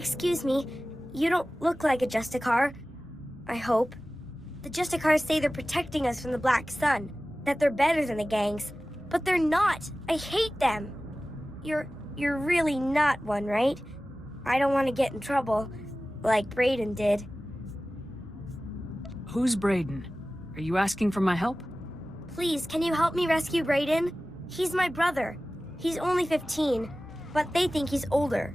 Excuse me, you don't look like a Justicar. I hope. The Justicars say they're protecting us from the Black Sun, that they're better than the gangs. But they're not! I hate them! You're really not one, right? I don't want to get in trouble, like Brayden did. Who's Brayden? Are you asking for my help? Please, can you help me rescue Brayden? He's my brother. He's only 15, but they think he's older.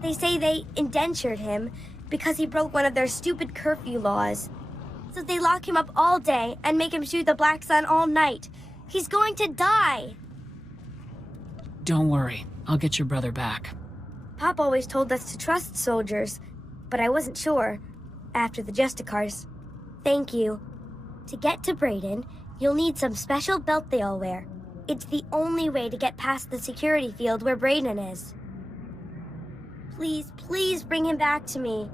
They say they indentured him because he broke one of their stupid curfew laws. So they lock him up all day and make him shoot the Black Sun all night. He's going to die! Don't worry, I'll get your brother back. Pop always told us to trust soldiers, but I wasn't sure after the Justicars. Thank you. To get to Brayden, you'll need some special belt they all wear. It's the only way to get past the security field where Brayden is. Please, please bring him back to me.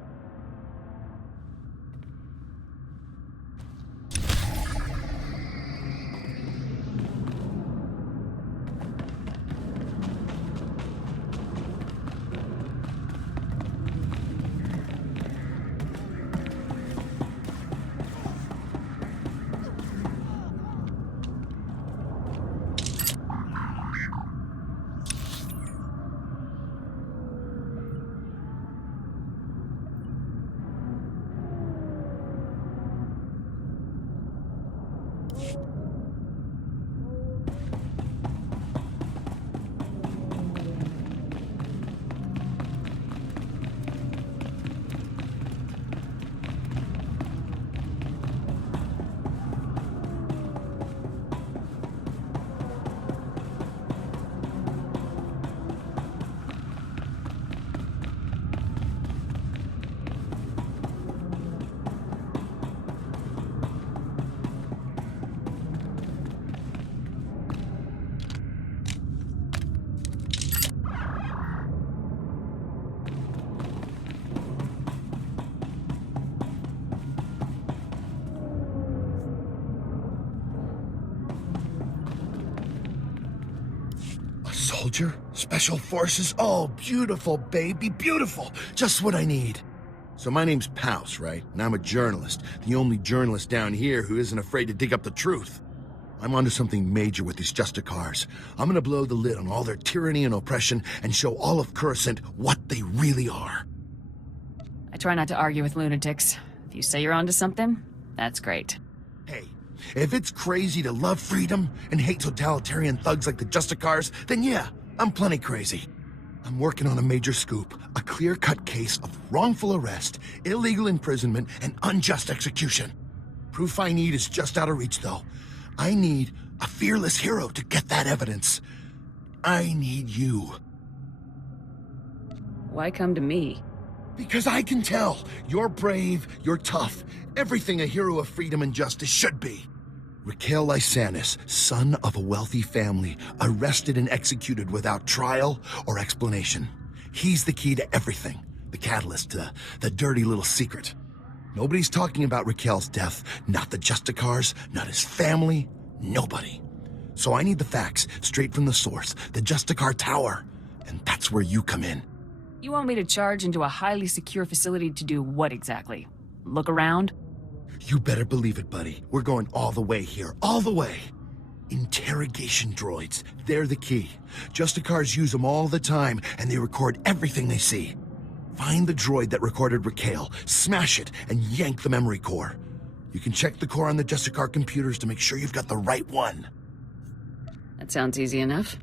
Soldier? Special forces? Oh, beautiful, baby, beautiful. Just what I need. So my name's Pouse, right? And I'm a journalist. The only journalist down here who isn't afraid to dig up the truth. I'm onto something major with these Justicars. I'm gonna blow the lid on all their tyranny and oppression and show all of Coruscant what they really are. I try not to argue with lunatics. If you say you're onto something, that's great. Hey, if it's crazy to love freedom and hate totalitarian thugs like the Justicars, then yeah, I'm plenty crazy. I'm working on a major scoop, a clear-cut case of wrongful arrest, illegal imprisonment, and unjust execution. Proof I need is just out of reach, though. I need a fearless hero to get that evidence. I need you. Why come to me? Because I can tell. You're brave, you're tough. Everything a hero of freedom and justice should be. Raquel Lysanis, son of a wealthy family, arrested and executed without trial or explanation. He's the key to everything. The catalyst to the dirty little secret. Nobody's talking about Raquel's death. Not the Justicars, not his family, nobody. So I need the facts, straight from the source, the Justicar Tower. And that's where you come in. You want me to charge into a highly secure facility to do what exactly? Look around? You better believe it, buddy. We're going all the way here, all the way. Interrogation droids, they're the key. Justicars use them all the time, and they record everything they see. Find the droid that recorded Raquel, smash it, and yank the memory core. You can check the core on the Justicar computers to make sure you've got the right one. That sounds easy enough.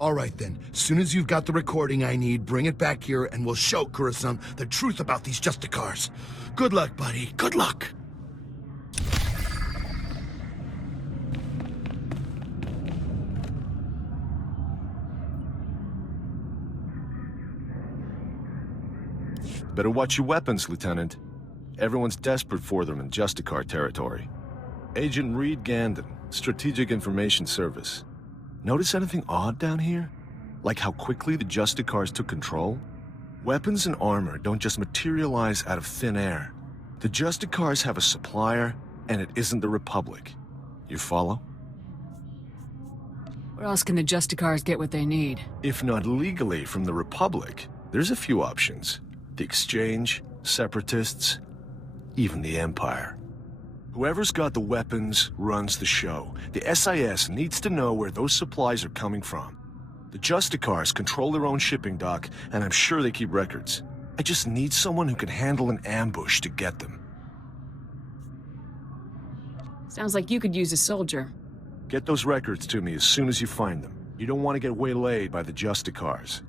All right then, soon as you've got the recording I need, bring it back here and we'll show Coruscant the truth about these Justicars. Good luck, buddy, good luck. Better watch your weapons, Lieutenant. Everyone's desperate for them in Justicar territory. Agent Reed Gandon, Strategic Information Service. Notice anything odd down here? Like how quickly the Justicars took control? Weapons and armor don't just materialize out of thin air. The Justicars have a supplier, and it isn't the Republic. You follow? Where else can the Justicars get what they need? If not legally from the Republic, there's a few options. The Exchange, Separatists, even the Empire. Whoever's got the weapons runs the show. The SIS needs to know where those supplies are coming from. The Justicars control their own shipping dock, and I'm sure they keep records. I just need someone who can handle an ambush to get them. Sounds like you could use a soldier. Get those records to me as soon as you find them. You don't want to get waylaid by the Justicars.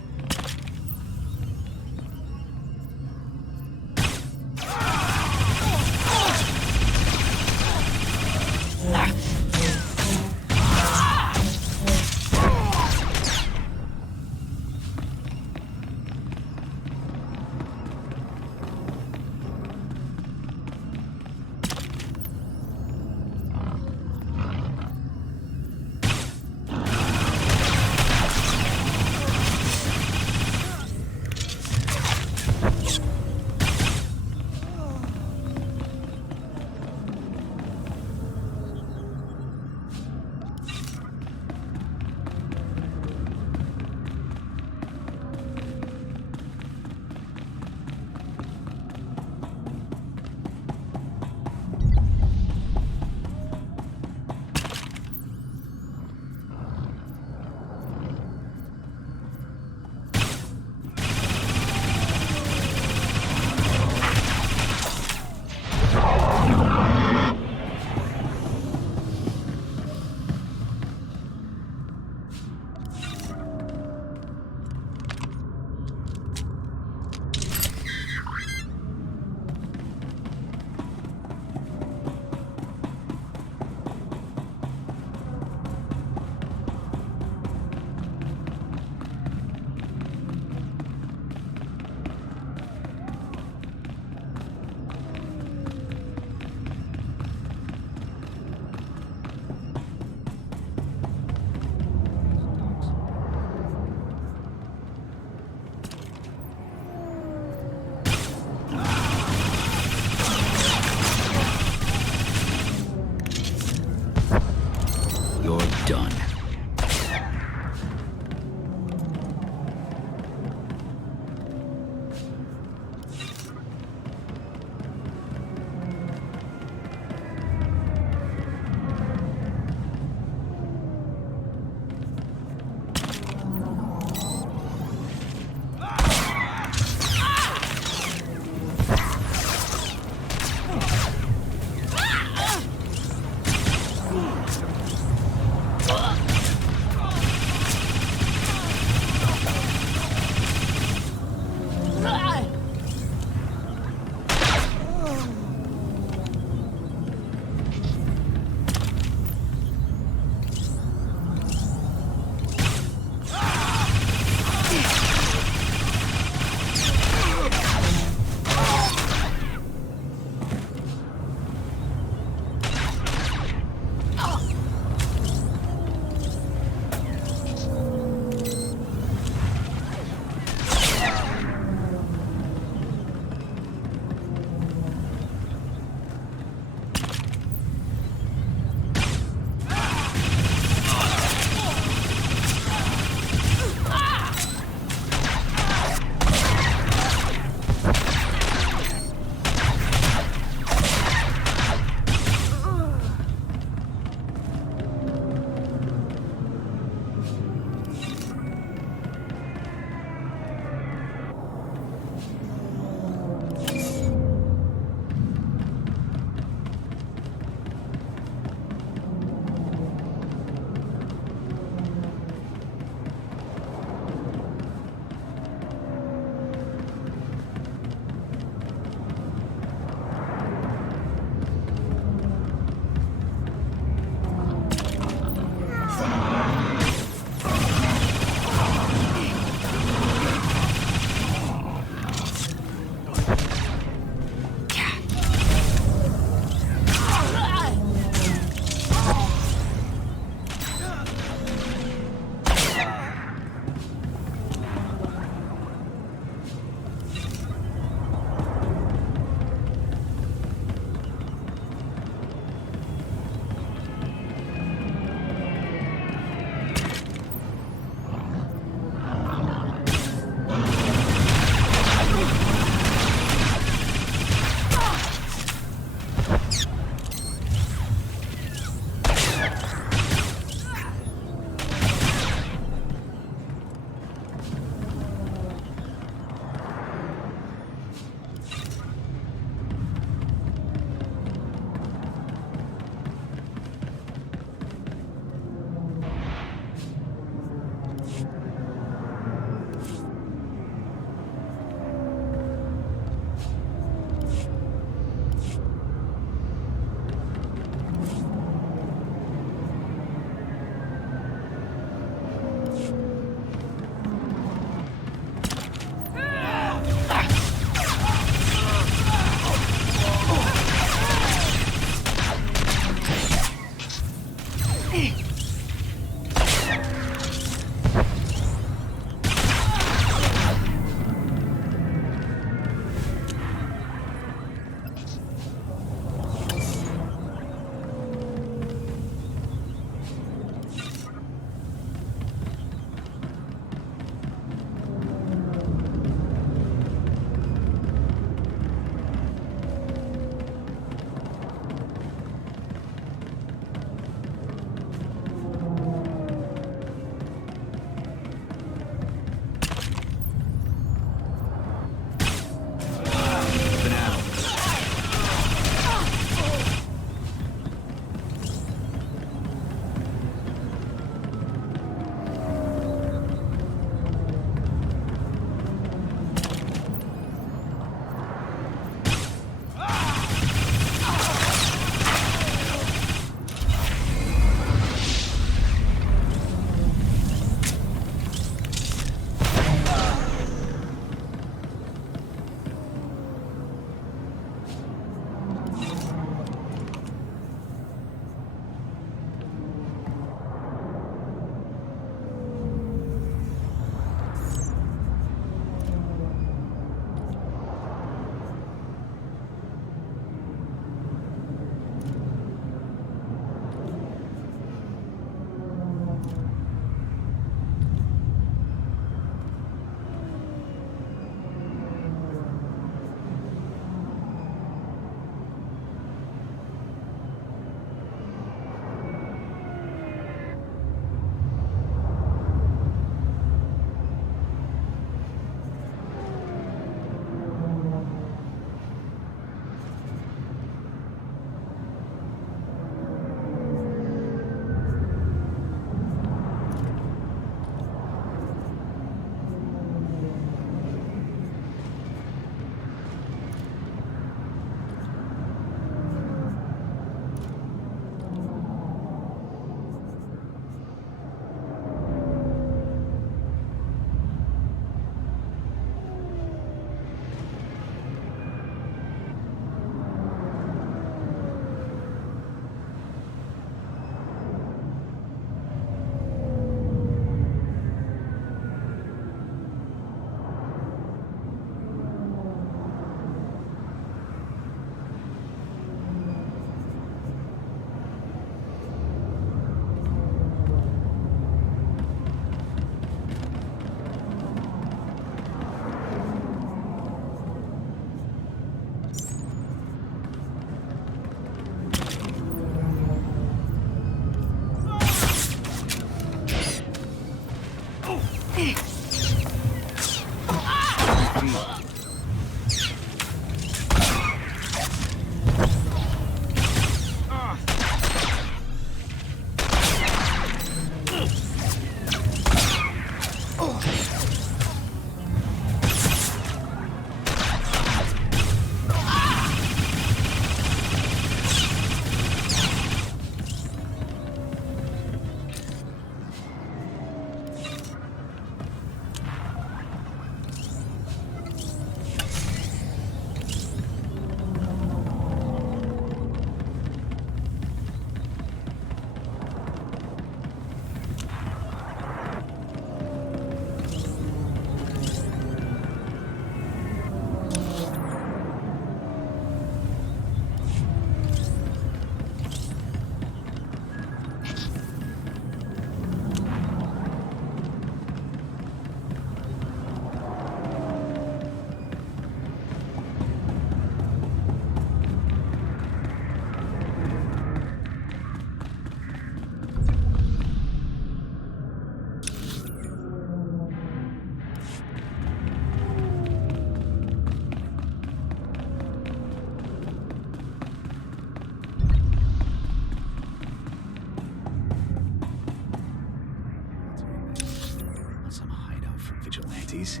Some hideout for vigilantes.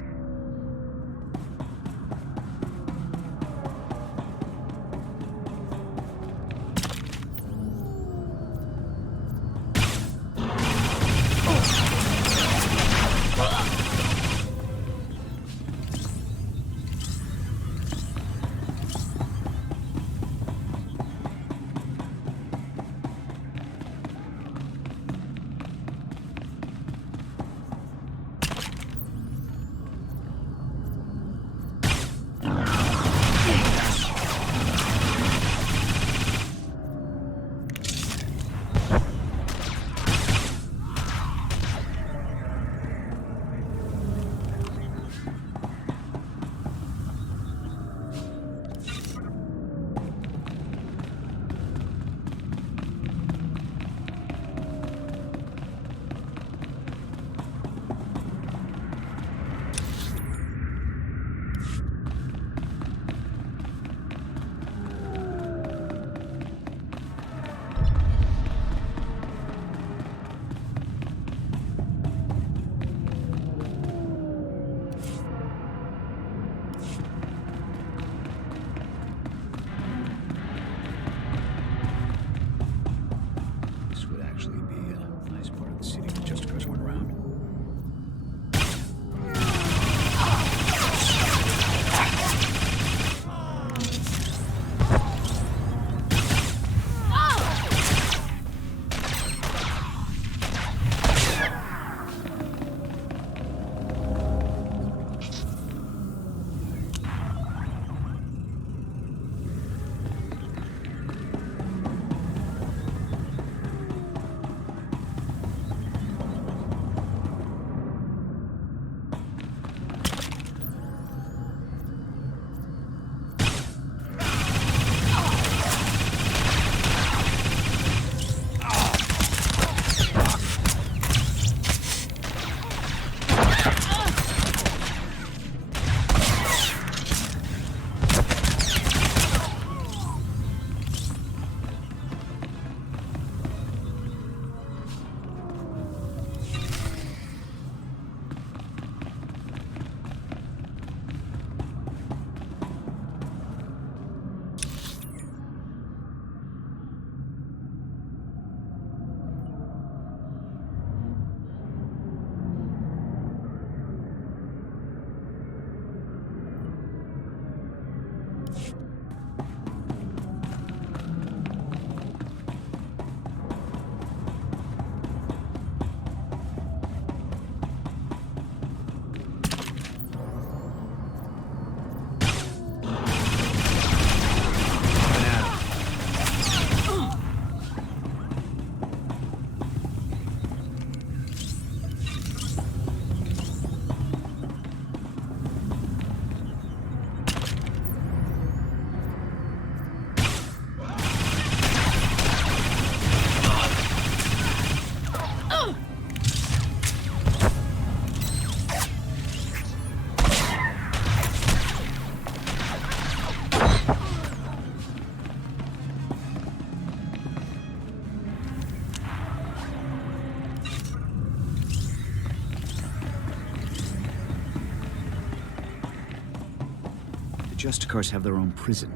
Justicars have their own prison.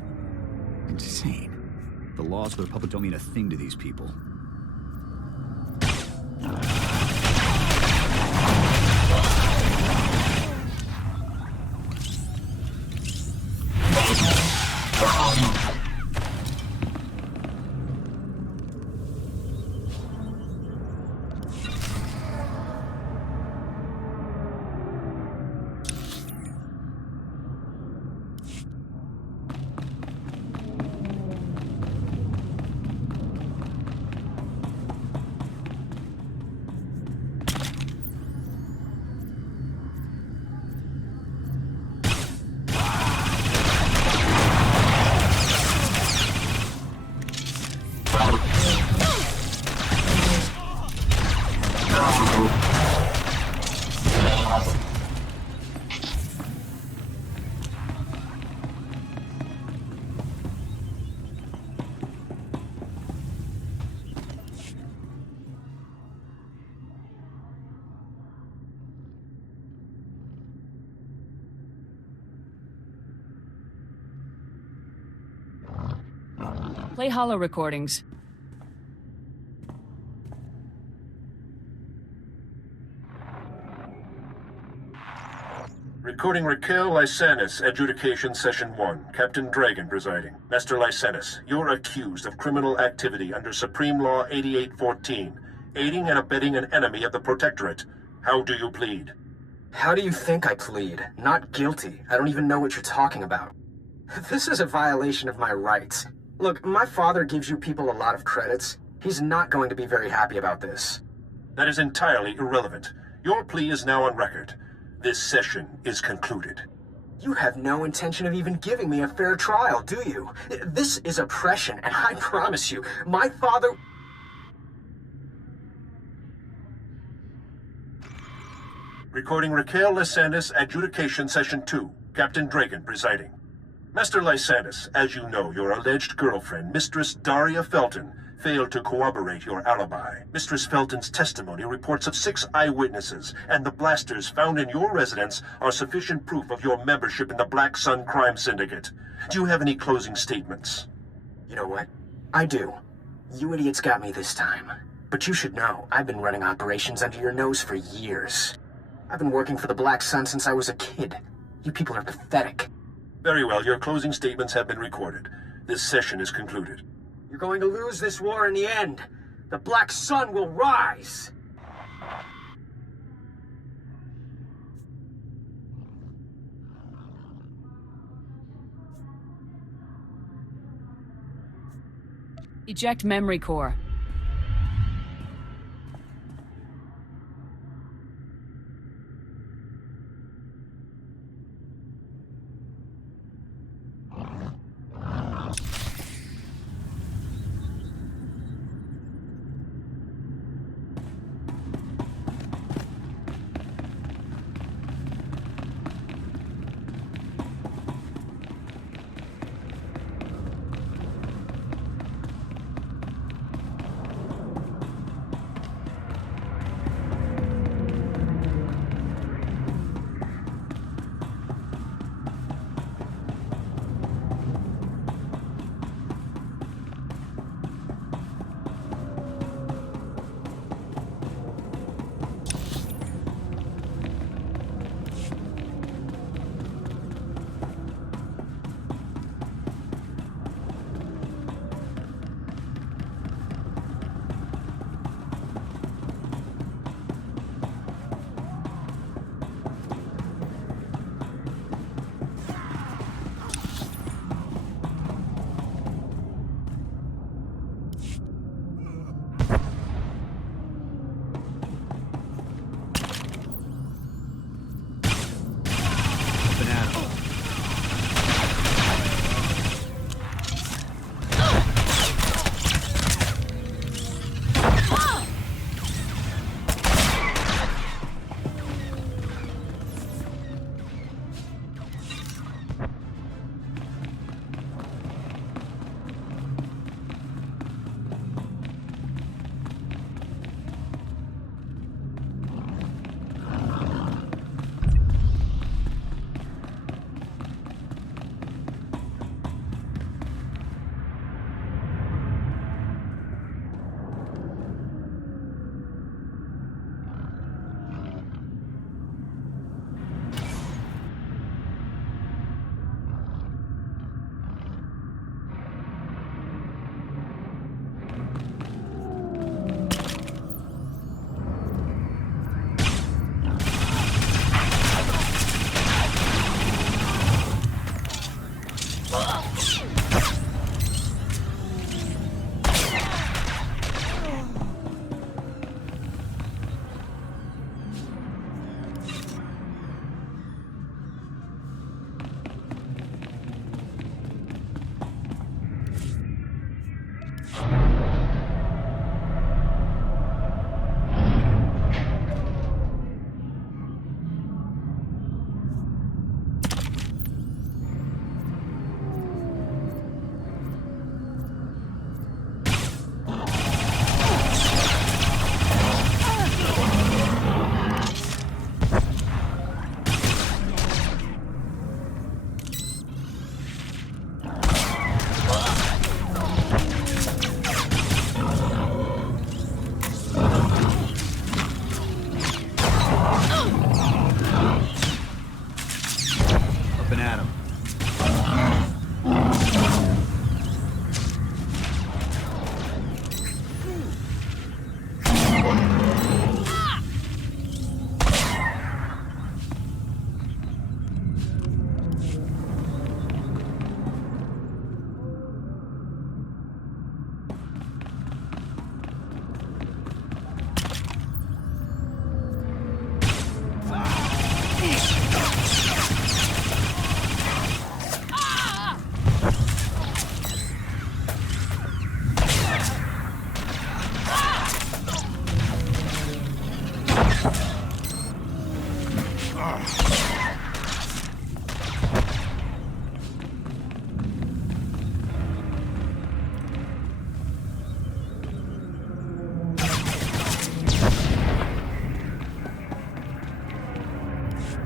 Insane. The laws for the public don't mean a thing to these people. Play holo recordings. Recording Raquel Lysanis, Adjudication Session 1. Captain Dragon presiding. Master Lysanis, you're accused of criminal activity under Supreme Law 8814, aiding and abetting an enemy of the Protectorate. How do you plead? How do you think I plead? Not guilty. I don't even know what you're talking about. This is a violation of my rights. Look, my father gives you people a lot of credits. He's not going to be very happy about this. That is entirely irrelevant. Your plea is now on record. This session is concluded. You have no intention of even giving me a fair trial, do you? This is oppression, and I promise you, my father... Recording Raquel Lysanis, Adjudication Session 2. Captain Dragon presiding. Master Lysanis, as you know, your alleged girlfriend, Mistress Daria Felton, failed to corroborate your alibi. Mistress Felton's testimony reports of 6 eyewitnesses, and the blasters found in your residence are sufficient proof of your membership in the Black Sun Crime Syndicate. Do you have any closing statements? You know what? I do. You idiots got me this time. But you should know, I've been running operations under your nose for years. I've been working for the Black Sun since I was a kid. You people are pathetic. Very well, your closing statements have been recorded. This session is concluded. You're going to lose this war in the end. The Black Sun will rise. Eject memory core.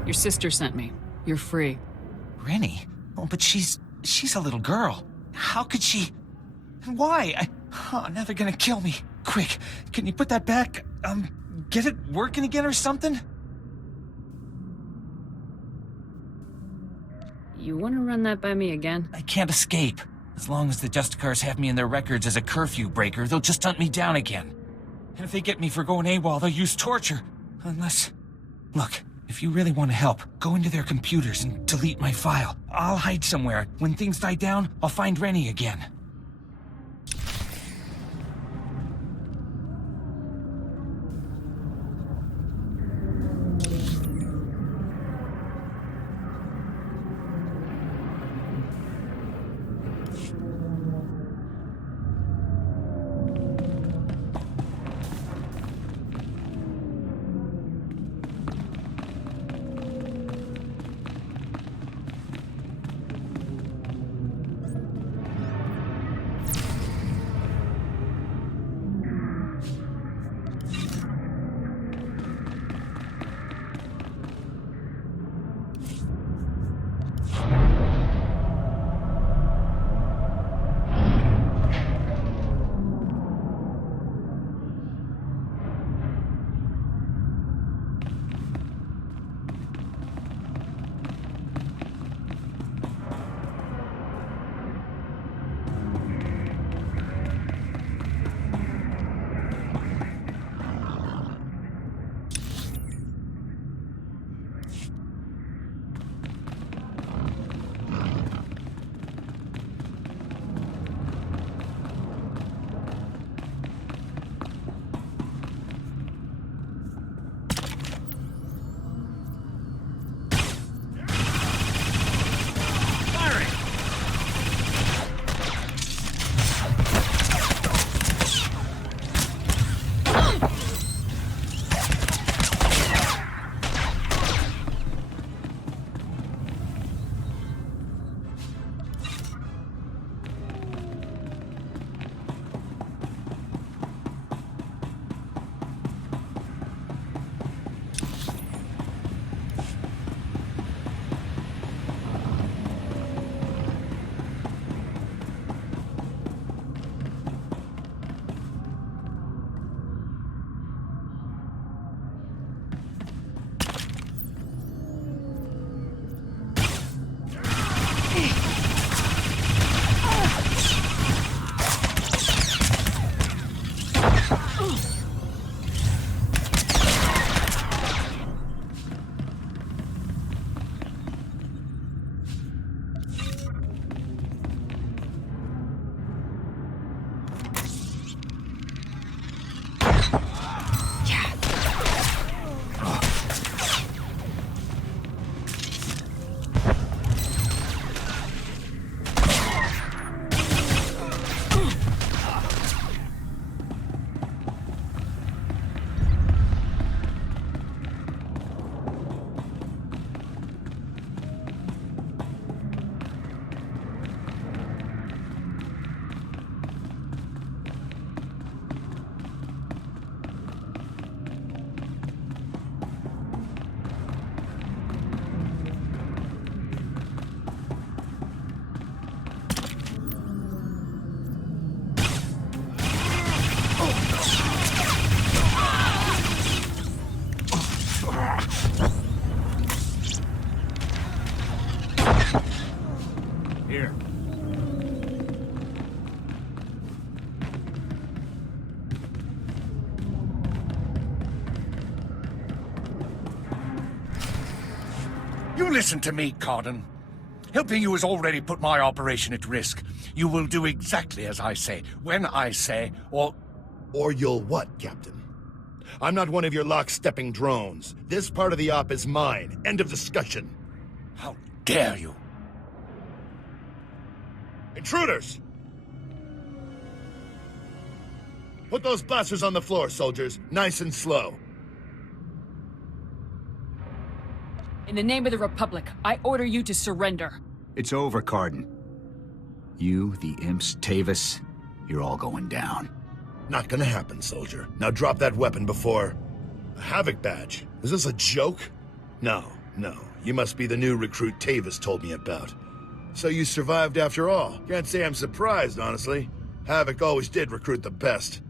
Your sister sent me. You're free. Rennie? Oh, but she's a little girl. How could she... Why? Oh, now they're gonna kill me. Quick, can you put that back? Get it working again or something? You want to run that by me again? I can't escape. As long as the Justicars have me in their records as a curfew breaker, they'll just hunt me down again. And if they get me for going AWOL, they'll use torture. Unless... Look, if you really want to help, go into their computers and delete my file. I'll hide somewhere. When things die down, I'll find Rennie again. You listen to me, Cardin. Helping you has already put my operation at risk. You will do exactly as I say, when I say, or... Or you'll what, Captain? I'm not one of your lock-stepping drones. This part of the op is mine. End of discussion. How dare you? Intruders! Put those blasters on the floor, soldiers. Nice and slow. In the name of the Republic, I order you to surrender. It's over, Cardin. You, the imps, Tavis, you're all going down. Not gonna happen, soldier. Now drop that weapon before... A Havoc badge? Is this a joke? No. You must be the new recruit Tavis told me about. So you survived after all. Can't say I'm surprised, honestly. Havoc always did recruit the best.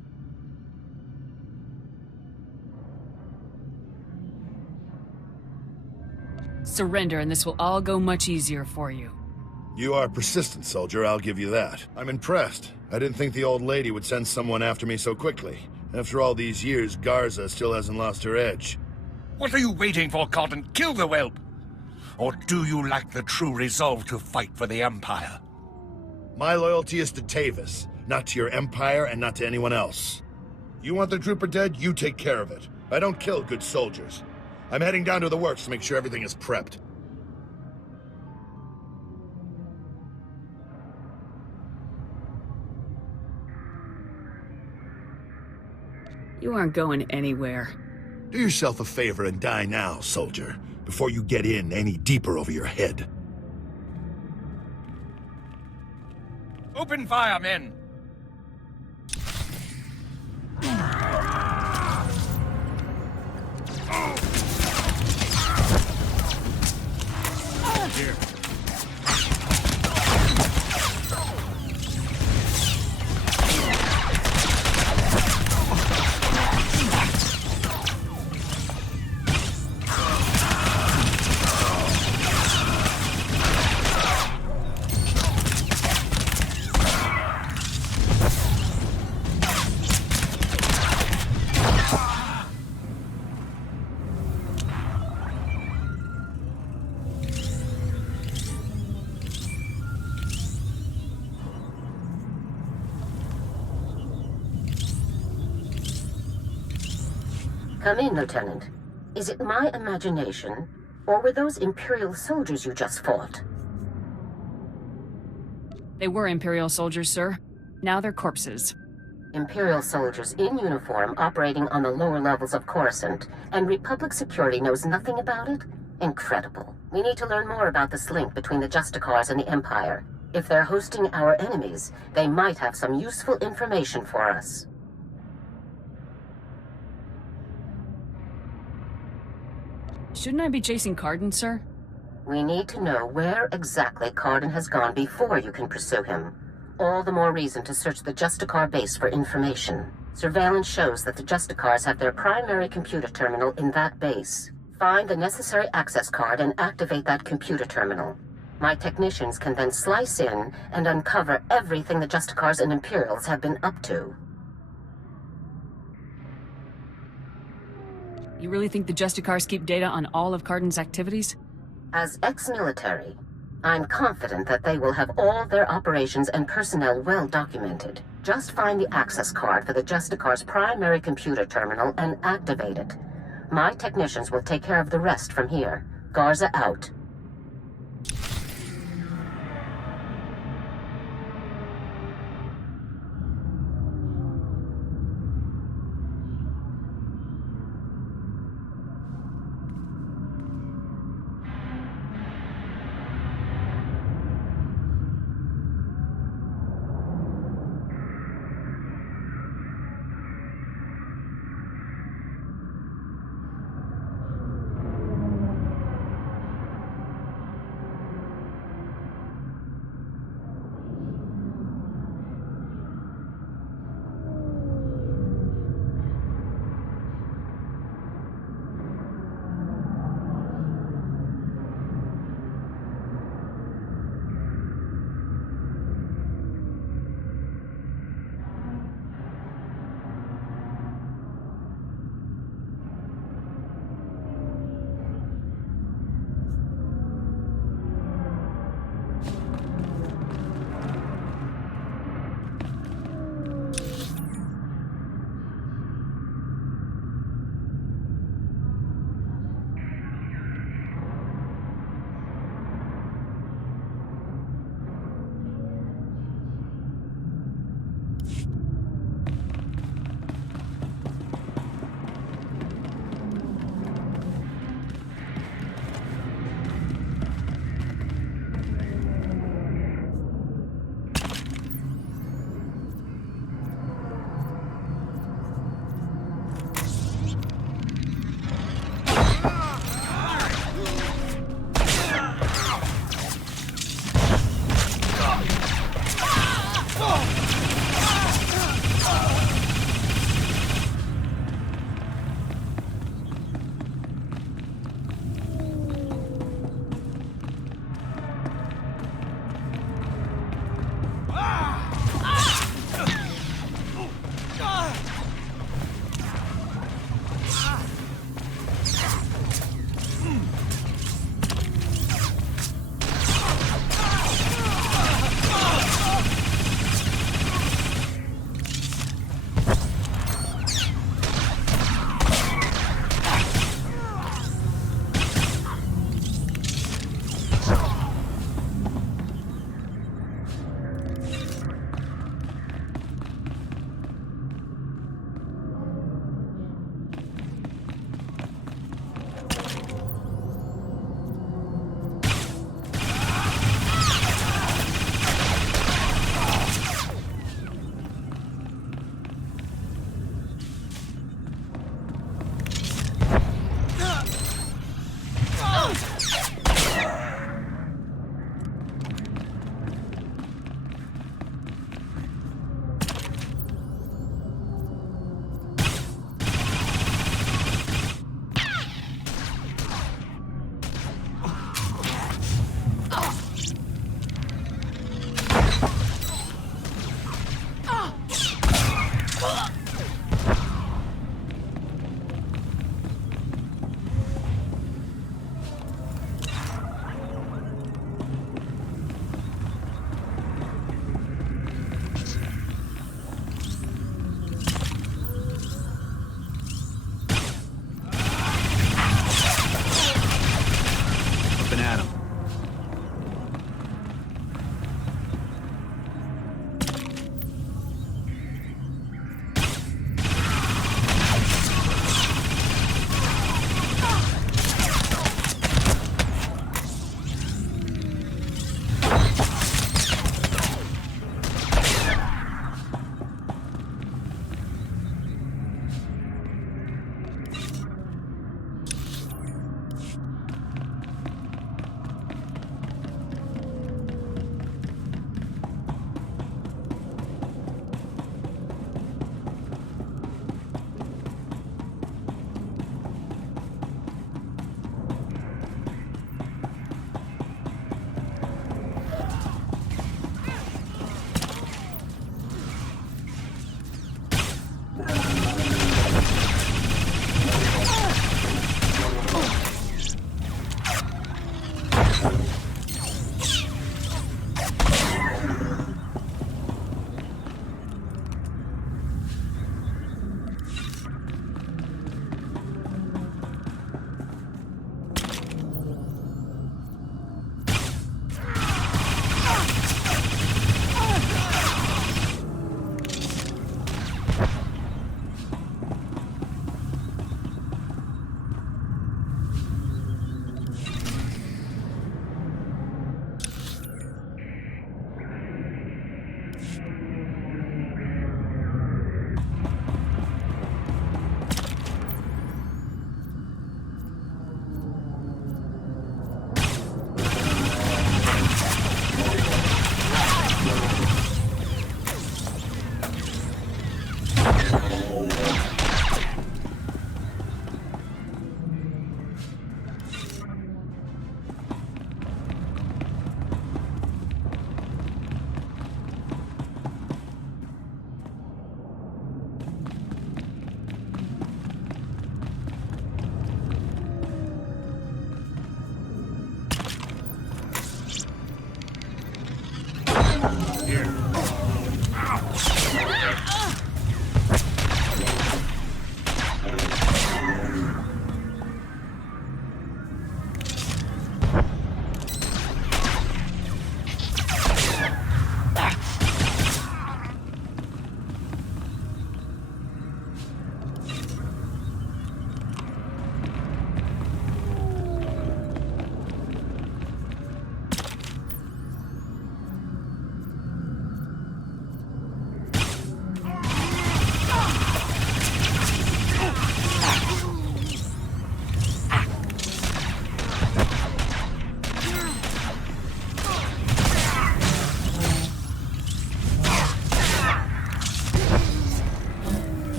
Surrender and this will all go much easier for you. You are persistent, soldier, I'll give you that. I'm impressed. I didn't think the old lady would send someone after me so quickly. After all these years, Garza still hasn't lost her edge. What are you waiting for, Cotton? Kill the whelp! Or do you lack the true resolve to fight for the Empire? My loyalty is to Tavis, not to your Empire and not to anyone else. You want the trooper dead, you take care of it. I don't kill good soldiers. I'm heading down to the works to make sure everything is prepped. You aren't going anywhere. Do yourself a favor and die now, soldier, before you get in any deeper over your head. Open fire, men! Here. Come in, Lieutenant. Is it my imagination, or were those Imperial soldiers you just fought? They were Imperial soldiers, sir. Now they're corpses. Imperial soldiers in uniform operating on the lower levels of Coruscant, and Republic security knows nothing about it? Incredible. We need to learn more about this link between the Justicars and the Empire. If they're hosting our enemies, they might have some useful information for us. Shouldn't I be chasing Cardin, sir? We need to know where exactly Cardin has gone before you can pursue him. All the more reason to search the Justicar base for information. Surveillance shows that the Justicars have their primary computer terminal in that base. Find the necessary access card and activate that computer terminal. My technicians can then slice in and uncover everything the Justicars and Imperials have been up to. You really think the Justicars keep data on all of Cardin's activities? As ex-military, I'm confident that they will have all their operations and personnel well documented. Just find the access card for the Justicar's primary computer terminal and activate it. My technicians will take care of the rest from here. Garza out.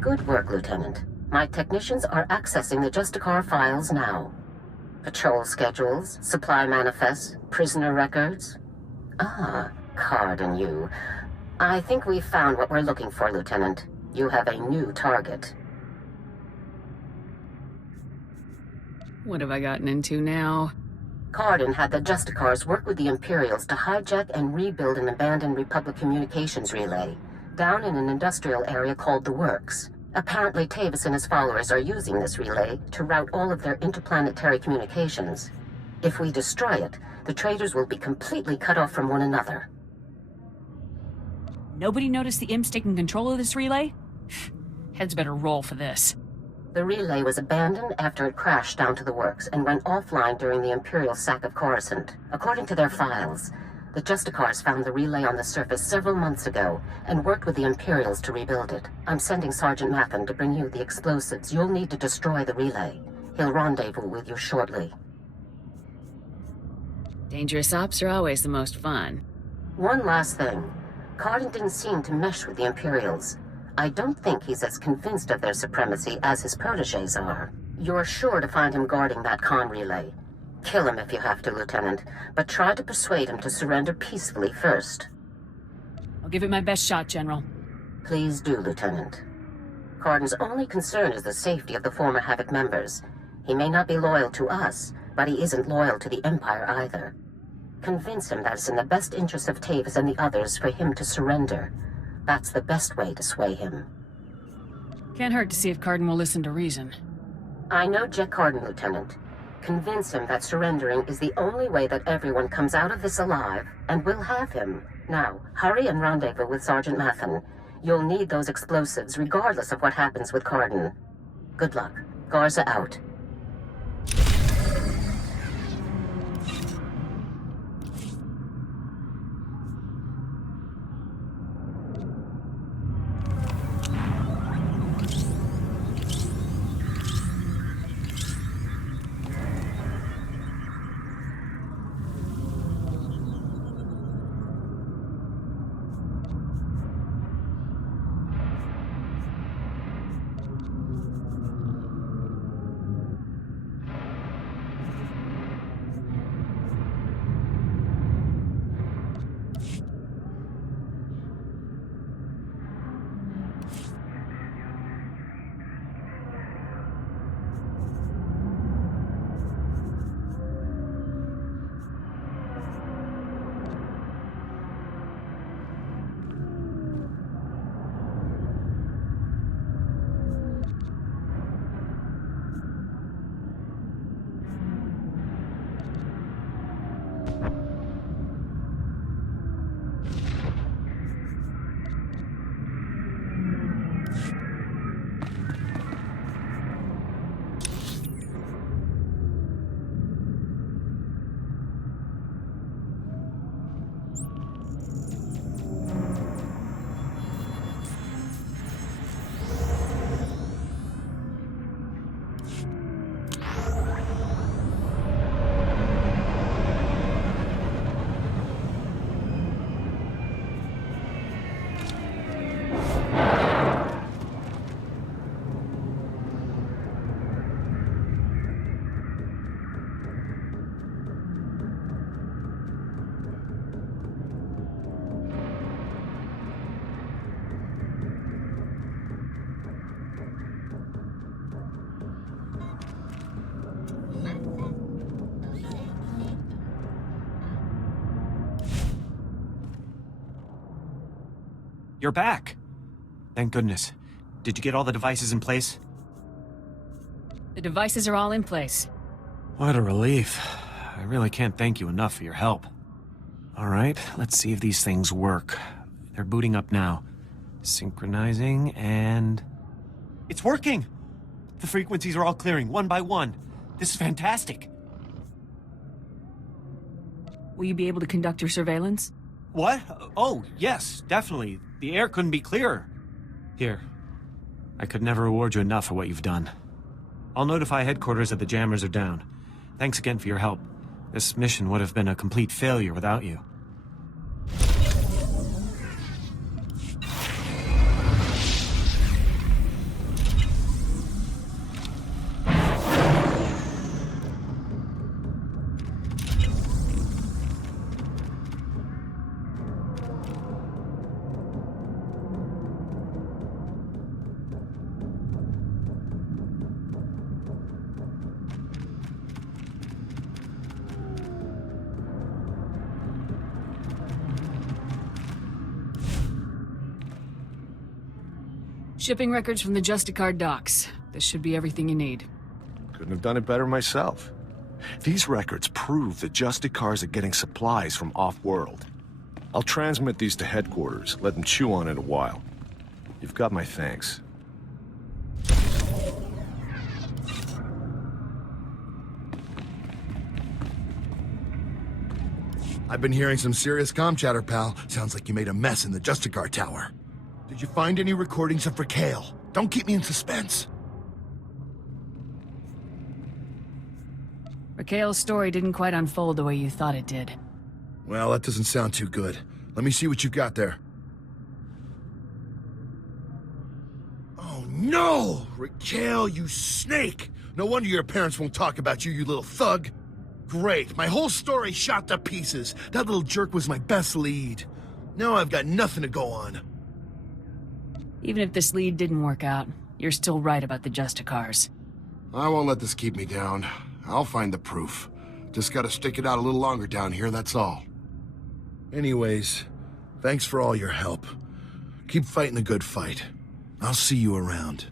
Good work, Lieutenant. My technicians are accessing the Justicar files now. Patrol schedules, supply manifests, prisoner records. Ah, Card and you. I think we've found what we're looking for, Lieutenant. You have a new target. What have I gotten into now? Cardin had the Justicars work with the Imperials to hijack and rebuild an abandoned Republic communications relay down in an industrial area called the Works. Apparently, Tavis and his followers are using this relay to route all of their interplanetary communications. If we destroy it, the traitors will be completely cut off from one another. Nobody noticed the imps taking control of this relay? Heads better roll for this. The relay was abandoned after it crashed down to the Works and went offline during the Imperial sack of Coruscant. According to their files, the Justicars found the relay on the surface several months ago and worked with the Imperials to rebuild it. I'm sending Sergeant Mathen to bring you the explosives you'll need to destroy the relay. He'll rendezvous with you shortly. Dangerous ops are always the most fun. One last thing. Cardin didn't seem to mesh with the Imperials. I don't think he's as convinced of their supremacy as his protégés are. You're sure to find him guarding that comm relay. Kill him if you have to, Lieutenant, but try to persuade him to surrender peacefully first. I'll give it my best shot, General. Please do, Lieutenant. Cardin's only concern is the safety of the former Havoc members. He may not be loyal to us, but he isn't loyal to the Empire either. Convince him that it's in the best interest of Tavis and the others for him to surrender. That's the best way to sway him. Can't hurt to see if Cardin will listen to reason. I know Jack Cardin, Lieutenant. Convince him that surrendering is the only way that everyone comes out of this alive, and we'll have him. Now, hurry and rendezvous with Sergeant Mathen. You'll need those explosives regardless of what happens with Cardin. Good luck. Garza out. You're back. Thank goodness. Did you get all the devices in place? The devices are all in place. What a relief. I really can't thank you enough for your help. All right, let's see if these things work. They're booting up now. Synchronizing and... It's working! The frequencies are all clearing, one by one. This is fantastic. Will you be able to conduct your surveillance? What? Oh, yes, definitely. The air couldn't be clearer. Here. I could never reward you enough for what you've done. I'll notify headquarters that the jammers are down. Thanks again for your help. This mission would have been a complete failure without you. Shipping records from the Justicar docks. This should be everything you need. Couldn't have done it better myself. These records prove that Justicars are getting supplies from off-world. I'll transmit these to headquarters, let them chew on it a while. You've got my thanks. I've been hearing some serious comm chatter, pal. Sounds like you made a mess in the Justicar Tower. Did you find any recordings of Raquel? Don't keep me in suspense. Raquel's story didn't quite unfold the way you thought it did. Well, that doesn't sound too good. Let me see what you've got there. Oh, no! Raquel, you snake! No wonder your parents won't talk about you, you little thug. Great, my whole story shot to pieces. That little jerk was my best lead. Now I've got nothing to go on. Even if this lead didn't work out, you're still right about the Justicars. I won't let this keep me down. I'll find the proof. Just gotta stick it out a little longer down here, that's all. Anyways, thanks for all your help. Keep fighting the good fight. I'll see you around.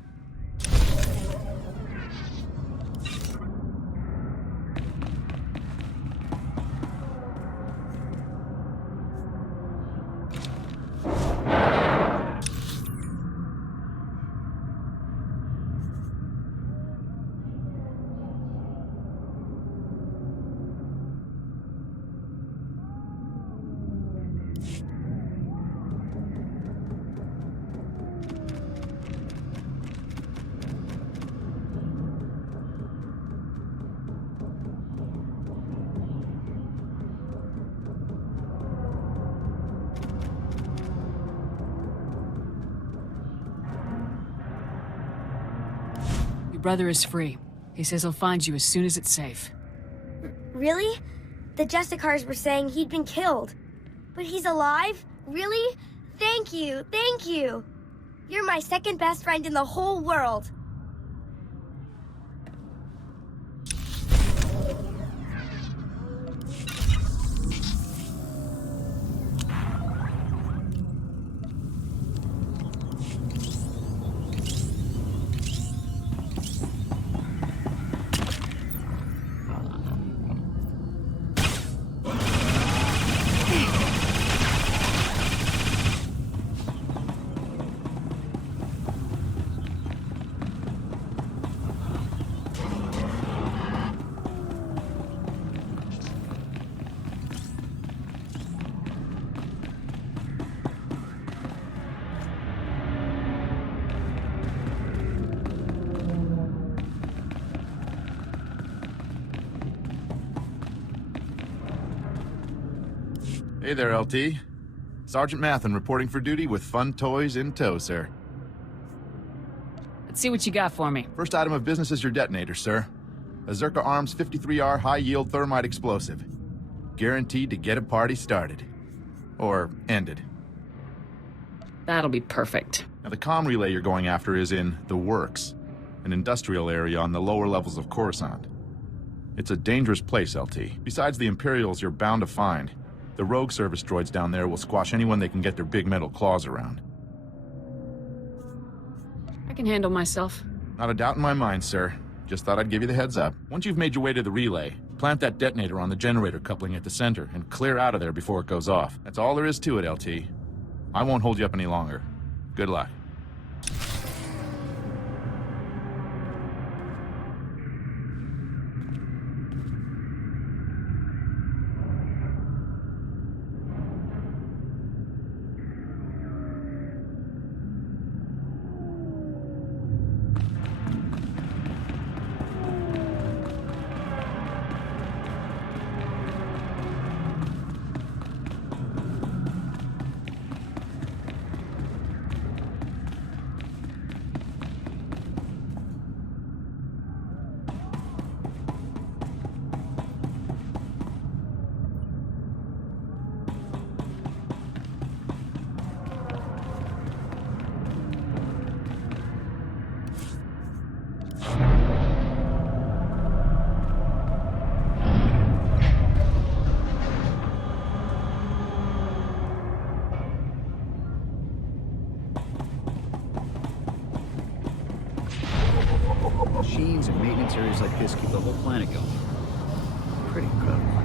Your brother is free. He says he'll find you as soon as it's safe. Really? The Justicars were saying he'd been killed. But he's alive? Really? Thank you, thank you. You're my second best friend in the whole world. Hey there, LT. Sergeant Mathen reporting for duty with fun toys in tow, sir. Let's see what you got for me. First item of business is your detonator, sir. A Zerka Arms 53R high-yield thermite explosive. Guaranteed to get a party started. Or ended. That'll be perfect. Now, the comm relay you're going after is in the Works, an industrial area on the lower levels of Coruscant. It's a dangerous place, LT. Besides the Imperials you're bound to find, the rogue service droids down there will squash anyone they can get their big metal claws around. I can handle myself. Not a doubt in my mind, sir. Just thought I'd give you the heads up. Once you've made your way to the relay, plant that detonator on the generator coupling at the center and clear out of there before it goes off. That's all there is to it, LT. I won't hold you up any longer. Good luck. Machines and maintenance areas like this keep the whole planet going. Pretty incredible.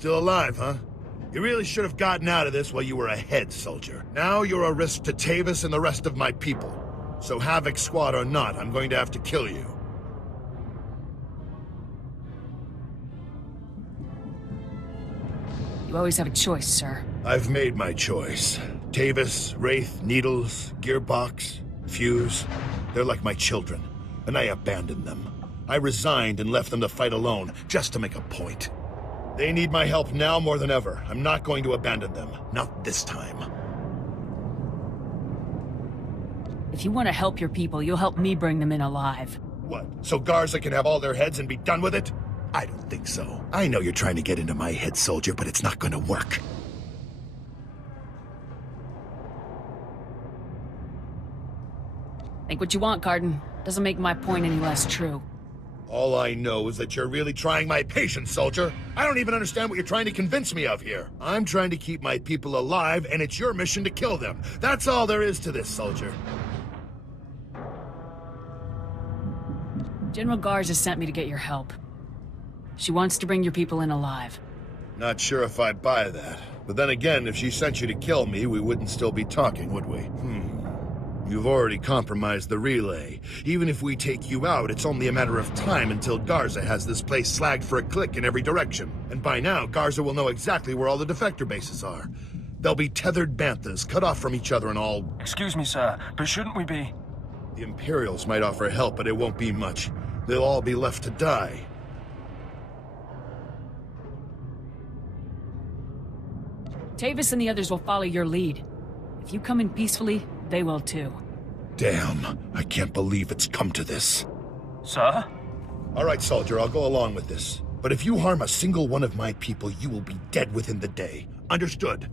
Still alive, huh? You really should have gotten out of this while you were ahead, soldier. Now you're a risk to Tavis and the rest of my people. So Havoc Squad or not, I'm going to have to kill you. You always have a choice, sir. I've made my choice. Tavis, Wraith, Needles, Gearbox, Fuse. They're like my children, and I abandoned them. I resigned and left them to fight alone, just to make a point. They need my help now more than ever. I'm not going to abandon them. Not this time. If you want to help your people, you'll help me bring them in alive. What, so Garza can have all their heads and be done with it? I don't think so. I know you're trying to get into my head, soldier, but it's not going to work. Think what you want, Cardin. Doesn't make my point any less true. All I know is that you're really trying my patience, soldier. I don't even understand what you're trying to convince me of here. I'm trying to keep my people alive, and it's your mission to kill them. That's all there is to this, soldier. General Garza sent me to get your help. She wants to bring your people in alive. Not sure if I buy that. But then again, if she sent you to kill me, we wouldn't still be talking, would we? You've already compromised the relay. Even if we take you out, it's only a matter of time until Garza has this place slagged for a click in every direction. And by now, Garza will know exactly where all the defector bases are. They'll be tethered banthas, cut off from each other and all... Excuse me, sir, but shouldn't we be... The Imperials might offer help, but it won't be much. They'll all be left to die. Tavis and the others will follow your lead. If you come in peacefully, they will too. Damn, I can't believe it's come to this. Sir? All right, soldier, I'll go along with this. But if you harm a single one of my people, you will be dead within the day. Understood?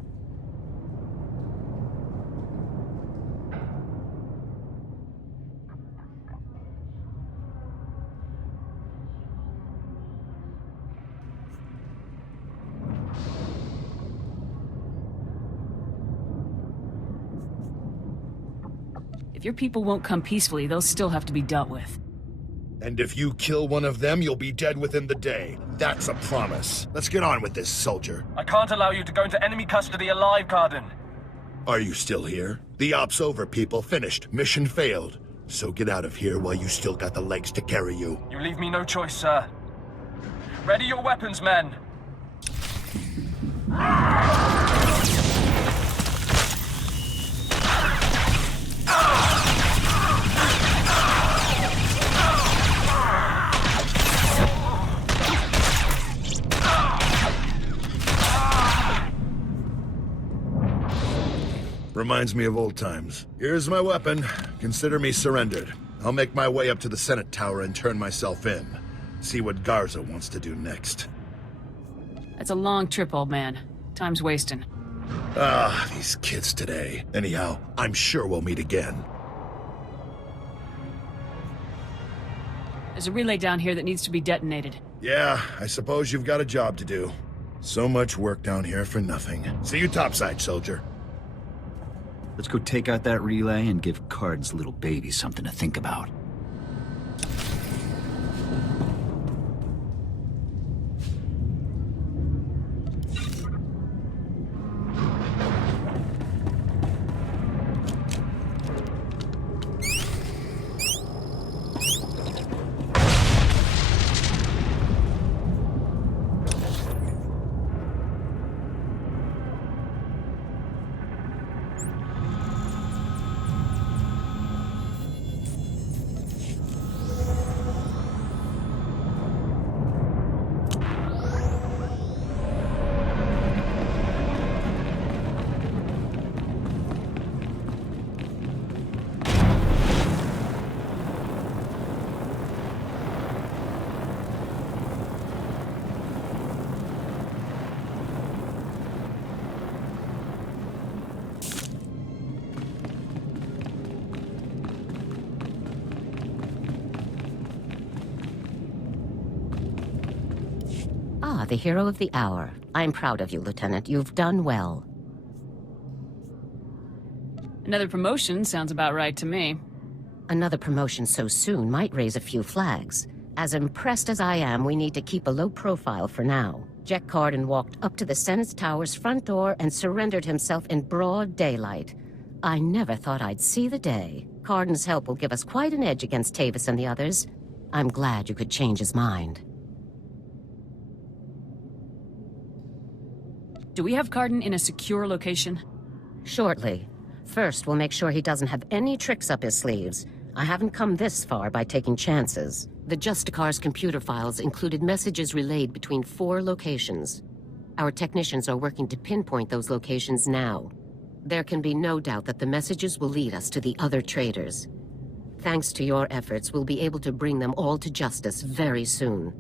If your people won't come peacefully, they'll still have to be dealt with. And if you kill one of them, you'll be dead within the day. That's a promise. Let's get on with this, soldier. I can't allow you to go into enemy custody alive, Cardin. Are you still here? The op's over, people. Finished. Mission failed. So get out of here while you still got the legs to carry you. You leave me no choice, sir. Ready your weapons, men. Reminds me of old times. Here's my weapon. Consider me surrendered. I'll make my way up to the Senate Tower and turn myself in. See what Garza wants to do next. That's a long trip, old man. Time's wasting. Ah, these kids today. Anyhow, I'm sure we'll meet again. There's a relay down here that needs to be detonated. Yeah, I suppose you've got a job to do. So much work down here for nothing. See you topside, soldier. Let's go take out that relay and give Card's little baby something to think about. Ah, the hero of the hour. I'm proud of you, Lieutenant. You've done well. Another promotion sounds about right to me. Another promotion so soon might raise a few flags. As impressed as I am, we need to keep a low profile for now. Jack Cardin walked up to the Senate Tower's front door and surrendered himself in broad daylight. I never thought I'd see the day. Cardin's help will give us quite an edge against Tavis and the others. I'm glad you could change his mind. Do we have Cardin in a secure location? Shortly. First, we'll make sure he doesn't have any tricks up his sleeves. I haven't come this far by taking chances. The Justicar's computer files included messages relayed between 4 locations. Our technicians are working to pinpoint those locations now. There can be no doubt that the messages will lead us to the other traitors. Thanks to your efforts, we'll be able to bring them all to justice very soon.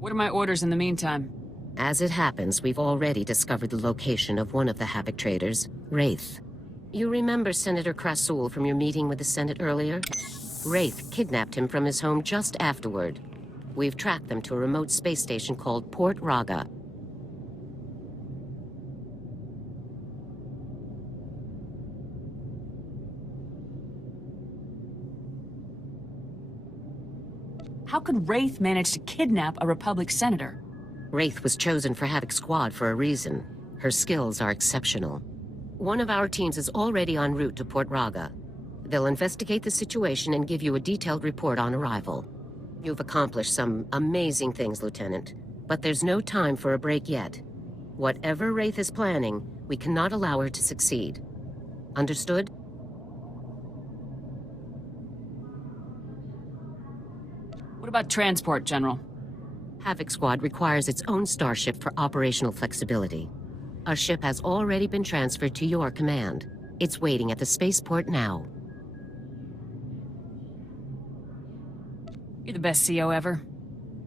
What are my orders in the meantime? As it happens, we've already discovered the location of one of the Havoc traders, Wraith. You remember Senator Krasul from your meeting with the Senate earlier? Wraith kidnapped him from his home just afterward. We've tracked them to a remote space station called Port Raga. How could Wraith manage to kidnap a Republic senator? Wraith was chosen for Havoc Squad for a reason. Her skills are exceptional. One of our teams is already en route to Port Raga. They'll investigate the situation and give you a detailed report on arrival. You've accomplished some amazing things, Lieutenant. But there's no time for a break yet. Whatever Wraith is planning, we cannot allow her to succeed. Understood? What about transport, General? Havoc Squad requires its own starship for operational flexibility. Our ship has already been transferred to your command. It's waiting at the spaceport now. You're the best CO ever.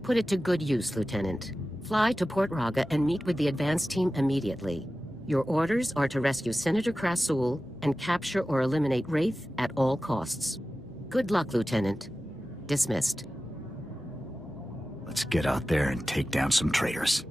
Put it to good use, Lieutenant. Fly to Port Raga and meet with the advance team immediately. Your orders are to rescue Senator Krasul and capture or eliminate Wraith at all costs. Good luck, Lieutenant. Dismissed. Let's get out there and take down some traitors.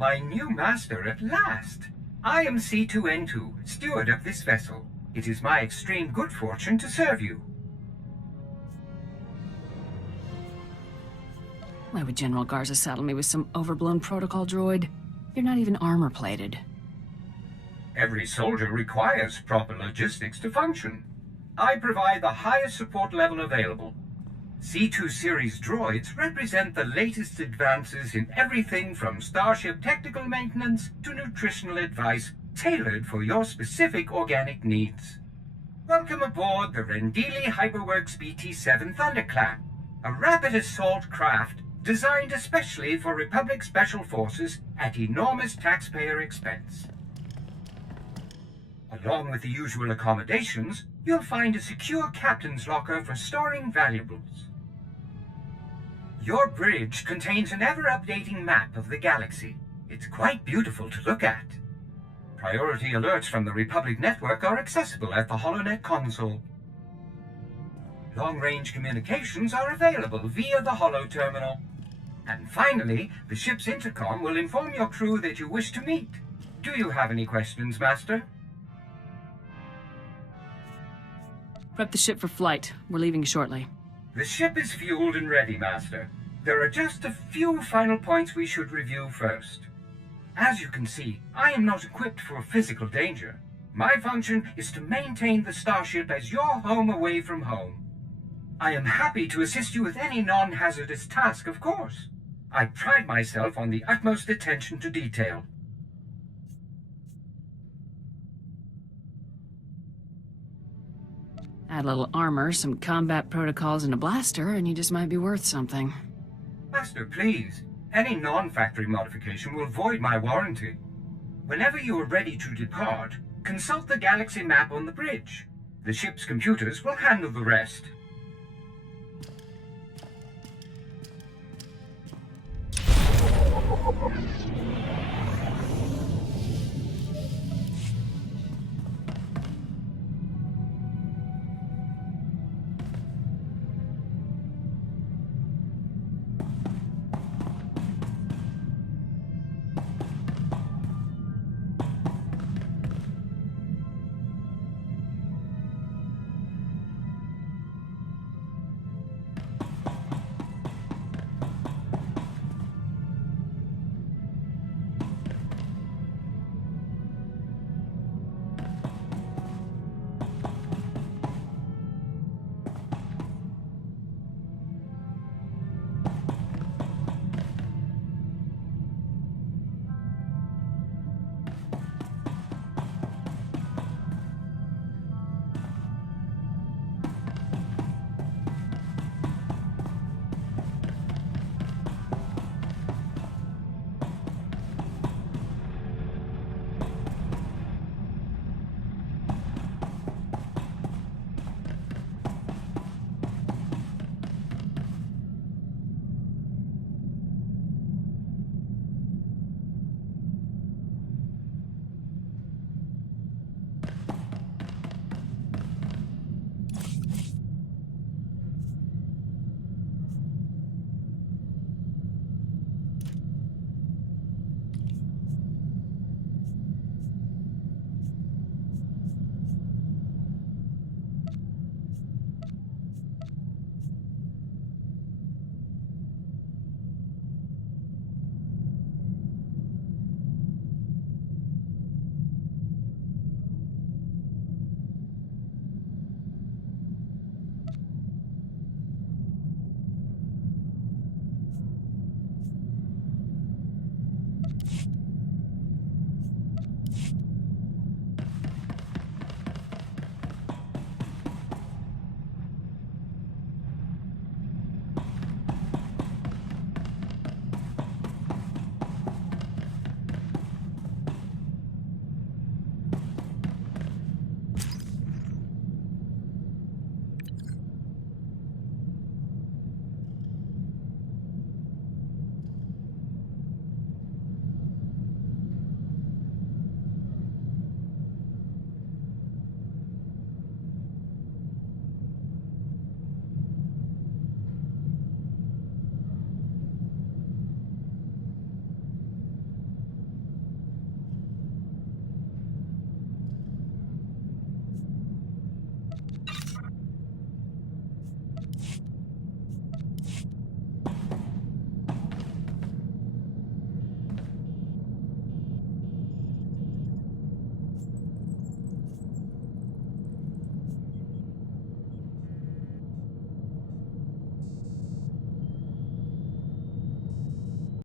My new master at last. I am C2N2, steward of this vessel. It is my extreme good fortune to serve you. Why would General Garza saddle me with some overblown protocol droid? You're not even armor-plated. Every soldier requires proper logistics to function. I provide the highest support level available. C2 series droids represent the latest advances in everything from Starship technical maintenance to nutritional advice tailored for your specific organic needs. Welcome aboard the Rendili Hyperworks BT-7 Thunderclap, a rapid assault craft designed especially for Republic Special Forces at enormous taxpayer expense. Along with the usual accommodations, you'll find a secure captain's locker for storing valuables. Your bridge contains an ever-updating map of the galaxy. It's quite beautiful to look at. Priority alerts from the Republic network are accessible at the HoloNet console. Long-range communications are available via the Holo Terminal. And finally, the ship's intercom will inform your crew that you wish to meet. Do you have any questions, Master? Prep the ship for flight. We're leaving shortly. The ship is fueled and ready, Master. There are just a few final points we should review first. As you can see, I am not equipped for physical danger. My function is to maintain the starship as your home away from home. I am happy to assist you with any non-hazardous task, of course. I pride myself on the utmost attention to detail. Add a little armor, some combat protocols, and a blaster, and you just might be worth something. Master, please. Any non-factory modification will void my warranty. Whenever you are ready to depart, consult the galaxy map on the bridge. The ship's computers will handle the rest.